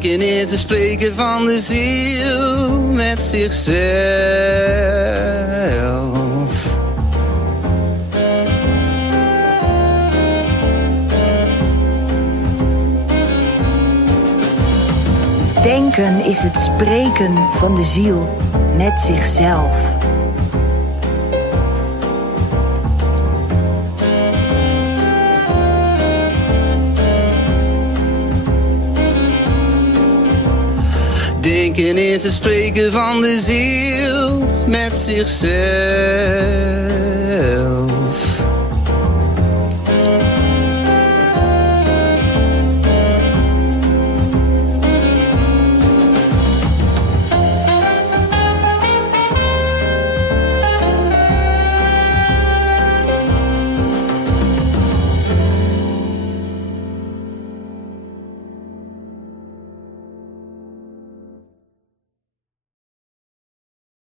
Denken is te spreken van de ziel met zichzelf. Denken is het spreken van de ziel met zichzelf. Denken is het spreken van de ziel met zichzelf.